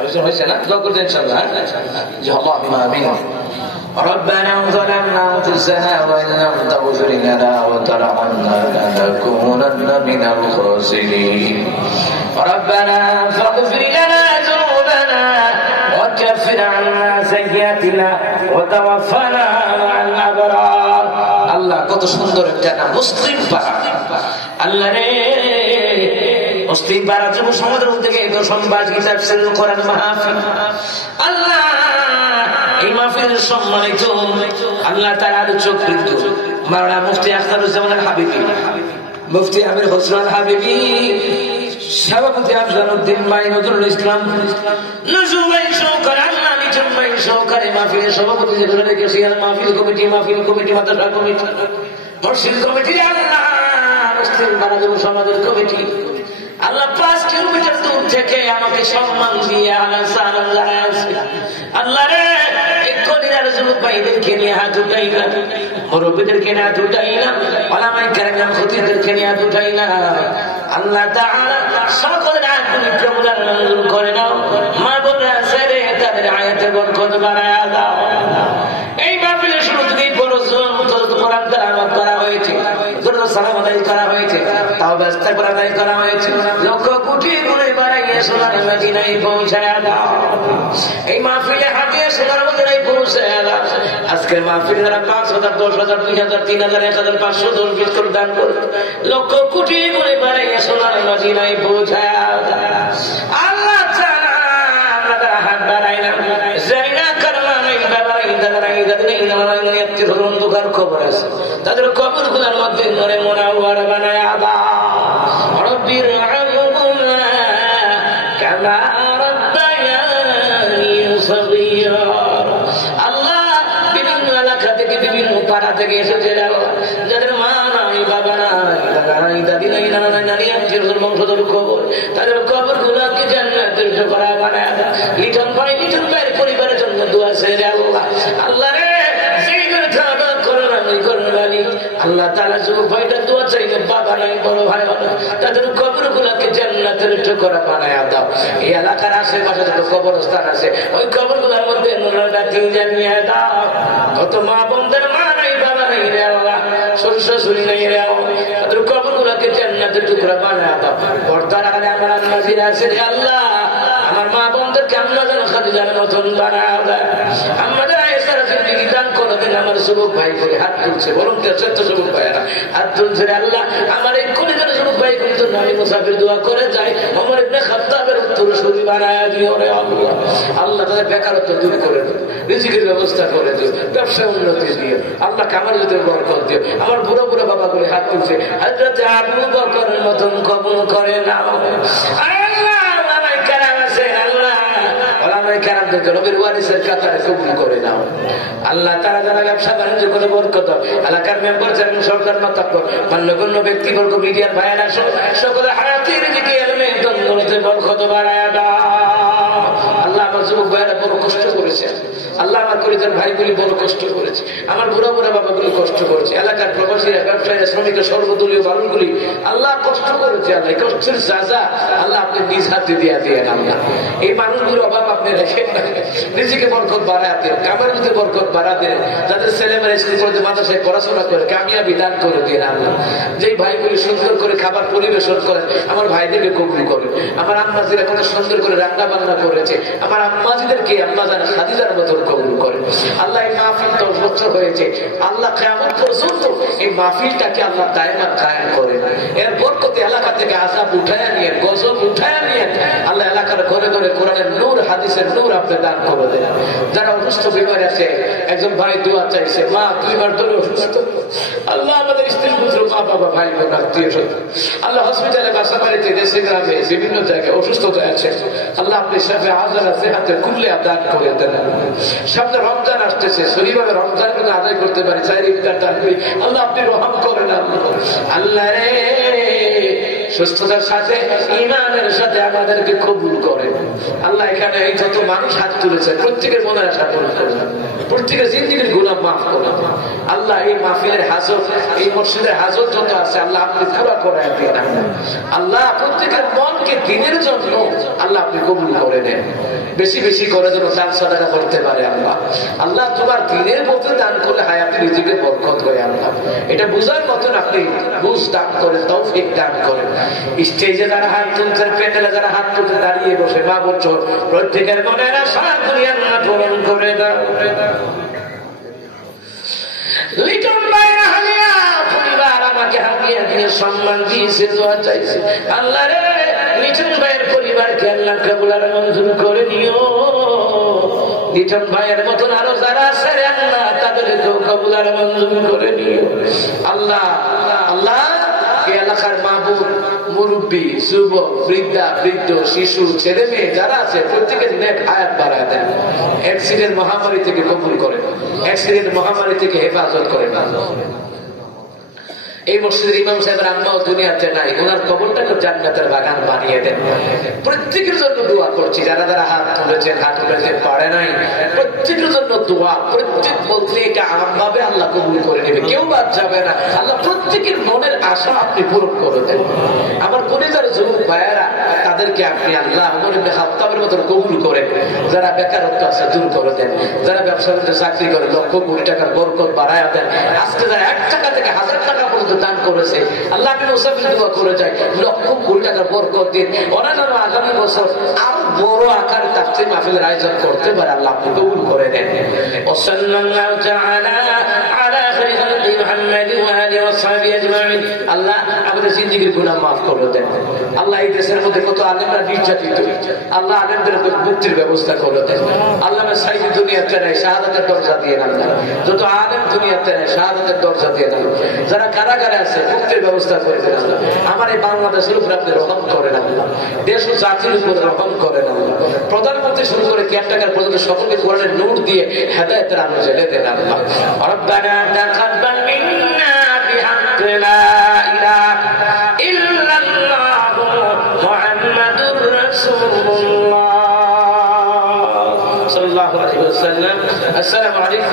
আলোচনা হয়েছে না? দোয়া করতে ইনশাআল্লাহ। জি আল্লাহুম্মা আমিন। ربنا ظلمنا أنفسنا وإن لم تغفر لنا وترحمنا لنكونن من الخاسرين ربنا فاغفر لنا ذنوبنا وكفر عنا سيئاتنا وتوفنا مع الأبرار আল্লাহ কত সুন্দর একটা নাম মুসলিম পাড়া। আল্লাহ রে মুসলিম পাড়া যুব সমাজের থেকে দশম বার্ষিকী তাফসীরুল কোরআন মাহফিল আল্লাহ এই মাহফিলের সম্মানিত আল্লাহ তাআলার চোখৃত মাওলানা মুফতি আখতারুজ্জামান হাবিবি, মুফতি আমির হোসেন হাবিবি, সভাপতি আফজালউদ্দিন ভাই, নজরুল ইসলাম নজরুল ভাই সহকারে আল্লাহ মিঠুন ভাই সহকারে মাহফিলের সভাপতি যেগুলো রেখেছি মাহফিল কমিটি মাদ্রাসা কমিটি মসজিদ কমিটি আল্লাহ মুসলিম বাংলাদেশ সমাজের কমিটি আল্লাহ 5 কিলোমিটার দূর থেকে আমাকে সম্মান দিয়ে সালাম জানাইছে। আল্লাহ রে কলিরার যুবক ভাইদেরকে নিয়ে হাত উঠাইলাম, মুরব্বীদেরকে নিয়ে হাত উঠাইলাম, ওলামায়ে কেরাম খতিবদেরকে নিয়ে হাত উঠাইলাম। আল্লাহ তাআলা সকলের হাতগুলি কবুল মঞ্জুর করে নাও। মা বোনেরা আছে রে তাদের আয়াতের বরকত বাড়ায়া দাও। এই মাহফিলের শুরু থেকেই পর্যন্ত কোরআন তেলাওয়াত করা হয়েছে, দরুদ সালাম আদায় করা হয়েছে, তাওবা ইস্তিগফার আদায় করা হয়েছে, লক্ষ কোটি গুণে বাড়াইয়া সোনার মদিনায় পৌঁছায়া দাও। এই মাহফিলে হাজিয়ে সোনার মদিনায় পৌঁছায়া দাও। আজকের মাহফিল যারা 5,000 10,000 2,000 3,000 1,000 500 10 20 করে দান করে লক্ষ কোটি গুণে বাড়াইয়া সোনার মদিনায় পৌঁছায়া দাও। আল্লাহ তাআলা আমরা হাত বাড়াই না যাই না করলা নাই বাবাই দাদাই দাদাই নামাই একটি অন্ধকার কবর আছে, তাদের কবরগুলোর মধ্যে নূরে মুনাওয়ার বানায়া দাও। রব্বির রহমহুমা কামা রাব্বায়ানি সগীরা। আল্লাহ বিভিন্ন এলাকা থেকে বিভিন্ন পাড়া থেকে এসেছে যাদের মা নাই বাবা নাই দাদা নাই দাদি নাই নানা নাই নানি আছে বংশধর কবর, তাদের কবরগুলোকে জান্নাতের টুকরা বানায়া দাও। লিটন ভাইয়ের পরিবারের জন্য দোয়া ছেড়ে আল্লাহ আল্লাহ রে সেই করে খাওয়া করোনা ওই করোনালি আল্লাহ তাআলা যুবক ভাইটা দোয়া চাইলে বাবা নাই বড় ভাই নাই তাদের কবরগুলোকে জান্নাতের টুকরা বানায়া দাও। এই এলাকার আশেপাশে যত কবরস্থান আছে ওই কবরগুলোর মধ্যে নূরের বাতি জ্বালিয়ে দাও। কত মা বোনদের মা নাই বাবা নাই রে আল্লাহ, শ্বশুর শাশুড়ি নাই রে আল্লাহ, তাদের কবরগুলোকে জান্নাতের টুকরা বানায়া দাও। পর্দার আড়ালে আমার আম্মাজিরা আছে রে আল্লাহ, আমার মা বোনদেরকে আম্মা যেন খাদিজার মতন বানায়া দেয়। আমাদের আয়েশার জিন্দেগি দান করে দেন। আমার যুবক ভাই করে হাত তুলছে, বলুন তো যুবক ভাইয়েরা হাত তুলছে রে আল্লাহ, আমার এই কলিজার যুবক ভাই কিন্তু আমি মুসাফির দোয়া করে যাই ওমর ইবনে খাত্তাবের উত্তরসূরি বানায়া দিও রে আল্লাহ। আল্লাহ তাদের বেকারত্ব দূর করে দিও, রিজিকের ব্যবস্থা করে দিও, ব্যবসায় উন্নতি দিও আল্লাহ, কামার যদি বরকত দিও। আমার বুড়ো বুড়ো বাবা করে হাত তুলছে, হযরত আবু বকরের মতন কবুল করে নাও আল্লাহ। আল্লাহ তারা যারা ব্যবসা বাণিজ্য করে বরকত এলাকার মেম্বার চেয়ারম্যান সরকার মাতাব্বর মান্যগণ্য ব্যক্তিবর্গ মিডিয়ার ভাইয়েরা সকলে হায়াতের দিকে বরকত বাড়ায়া দাও। আল্লাহ আমার যুবক ভাইয়েরা বড় কষ্ট করেছে, আল্লাহ আমার কলিজার ভাইগুলি বড় কষ্ট করেছে, আমার বুড়া বুড়া বাবাগুলি কষ্ট করেছে, এলাকার প্রবাসীরা ব্যবসায়ীরা শ্রমিকের সর্বদলীয় মানুষগুলি আল্লাহ কষ্ট করেছে। আল্লাহ কষ্টের সাজা আল্লাহ আপনি নিজ হাতে দিয়ে দিয়ে আল্লাহ এই মানুষগুলোর অভাব আপনি রেখেন না, নিজেকে বরকত বাড়াতে কামের মধ্যে বরকত বাড়াতে, যাদের ছেলেমেয়েরা স্কুল কলেজে মাদ্রাসায় পড়াশোনা করে কামিয়াবি দান করে দিয়ে আল্লাহ। যেই ভাইগুলি সুন্দর করে খাবার পরিবেশন করেন আমার ভাইদেরকে কবুল করেন। আমার আম্মাজিরা কত সুন্দর করে রান্না বান্না করেছে, আমার আম্মাজিদেরকে আল্লাহ যেন খাদিজার মতন কবুল করেন। আল্লাহ এই মাহফিল 10 বছর হয়েছে, আল্লাহ কিয়ামত পর্যন্ত এই মাহফিলটাকে আল্লাহ দায়মান কায়েম করেন। এর বরকতে এলাকা থেকে আযাব উঠায়া নিয়ে গজব উঠায়া নিয়ে আল্লাহ এলাকার ঘরে ঘরে কোরআনের নূর হাদিসের নূর আপনি দান করে দেন। যারা অসুস্থ বিমার আছে, একজন ভাই দোয়া চাইছে, মা 2 বার ধরে অসুস্থ, আল্লাহ আমাদের স্ত্রী পুত্র মা বাবা ভাই বোন আত্মীয় স্বজন আল্লাহ হসপিটালে বাসা বাড়িতে দেশে গ্রামে বিভিন্ন জায়গায় অসুস্থতা আছে, আল্লাহ আপনি সাথে আজারা সেহাতে খুললে দান করে দেন। সামনে রমজান আসতেছে, শরীরভাবে রমজান গুলো আদায় করতে পারি, চাই ইফতার দান করি, আল্লাহ আপনি রহম করেন। আল্লাহ রে সুস্থতার সাথে ঈমানের সাথে আমাদেরকে কবুল করেন। আল্লাহ এখানে এই যত মানুষ হাত তুলেছে প্রত্যেকের মনের আশা পূরণ করেন, প্রত্যেকের জিন্দেগীর গুনাহ মাফ করেন। আল্লাহ এই মাহফিলের হাজত, এই মসজিদের হাজত যত আছে আল্লাহ আপনি পুরা করায় দিন। আল্লাহ প্রত্যেকের মনকে দিনের জন্য আল্লাহ আপনি কবুল করে নেন, বেশি বেশি করে যেন দান সাদাকা করতে পারে। আল্লাহ আল্লাহ তোমার দিনের মধ্যে দান করলে হায়াতের রিজিকে বরকত হয়। আল্লাহ এটা বুঝার মতন আপনি বুঝ দান করেন, তৌফিক দান করেন। স্টেজে যারা হাত তুলছেন, প্যান্ডেলে যারা হাত তুলতে দাঁড়িয়ে বসে মা বলছো প্রত্যেকের মনের আশা আল্লাহ পূরণ করে দাও। লিটন ভাইয়ের হালিয়া পরিবার আমাকে হাতিয়া দিয়ে সম্মান দিয়েছে, দোয়া চাইছে। আল্লাহ রে লিটন ভাইয়ের পরিবারকে আল্লাহ কবুল আর মঞ্জুর করে নিও। লিটন ভাইয়ের মতন আরো যারা আছে আল্লাহ তাদেরকেও কবুল আর মঞ্জুর করে নিও। আল্লাহ আল্লাহ এই এলাকার মাহবুব, মুরব্বী, যুবক, বৃদ্ধা, বৃদ্ধ, শিশু, ছেলে মেয়ে যারা আছে প্রত্যেকের নেক হায়াত বাড়ায় দেন। অ্যাক্সিডেন্ট মহামারী থেকে কবুল করেন, অ্যাক্সিডেন্ট মহামারী থেকে হেফাজত করেন। এই মসজিদের ইমাম সাহেবের আম্মাও দুনিয়াতে নাই, ওনার কবরটাকে জান্নাতের বাগান বানিয়ে দেন। প্রত্যেকের জন্য দোয়া করছি, যারা যারা হাত তুলেছেন, হাত তুলেছেন পারে নাই, প্রত্যেকের জন্য দোয়া। প্রত্যেক বলতে এটা আমভাবে আল্লাহ কবুল করে নেবে, কেউ বাদ যাবে না। আল্লাহ প্রত্যেকের মনের আশা আপনি পূরণ করে দেন। আমার কলিজার যুবক ভাইয়েরা তাদেরকে আপনি আল্লাহ ওমর ইবনে খাত্তাবের মতন কবুল করেন। যারা বেকারত্ব আছে দূর করে দেন, যারা ব্যবসা বাণিজ্য চাকরি করে লক্ষ কোটি টাকার বরকত বাড়ায় দেন। আজকে যারা 1 টাকা থেকে 1000 টাকা পর্যন্ত দান করেছে আল্লাহ আমি মুসাফির দোয়া করে যাই লক্ষ কোটি টাকার বরকত দিন। ওরা যেন আগামী বছর আরো বড় আকারে তাফসীর মাহফিলের আয়োজন করতে পারে, আল্লাহ আপনি কবুল করে নেন। ওয়াসাল্লাল্লাহু তাআলা আলা খায়রি খালকি মুহাম্মাদ ওয়া আলিহি ওয়া সাহবিহি আজমাইন। আল্লাহ আমাদের জিন্দেগীর গুনাহ মাফ করে দেন। আল্লাহ এই দেশের মধ্যে কত আলেমরা নির্যাতিত, আল্লাহ আলেমদের মুক্তির ব্যবস্থা করে দেন। আল্লাহ সাইদি দুনিয়াতে নেই, শাহাদাতের দরজা দিয়ে দেন। যত আলেম দুনিয়াতে নেই শাহাদাতের দরজা দিয়ে দেন। যারা কারাগারে আছে মুক্তির ব্যবস্থা করে দেন। আমার এই বাংলাদেশের উপর আপনি রহম করেন আল্লাহ, দেশ ও জাতির উপর রহম করেন আল্লাহ। প্রধানমন্ত্রী শুরু করে কেয়ারটেকার পর্যন্ত সকলকে কোরআনের নূর দিয়ে হেদায়েতের আলো জ্বেলে দেন আল্লাহ। রব্বানা তাকাব্বাল মিন্না বিহাক্কি লা ইলাহা ইল্লাল্লাহু মুহাম্মাদুর রাসূলুল্লাহ সাল্লাল্লাহু আলাইহি ওয়াসাল্লাম। আসসালামু আলাইকুম।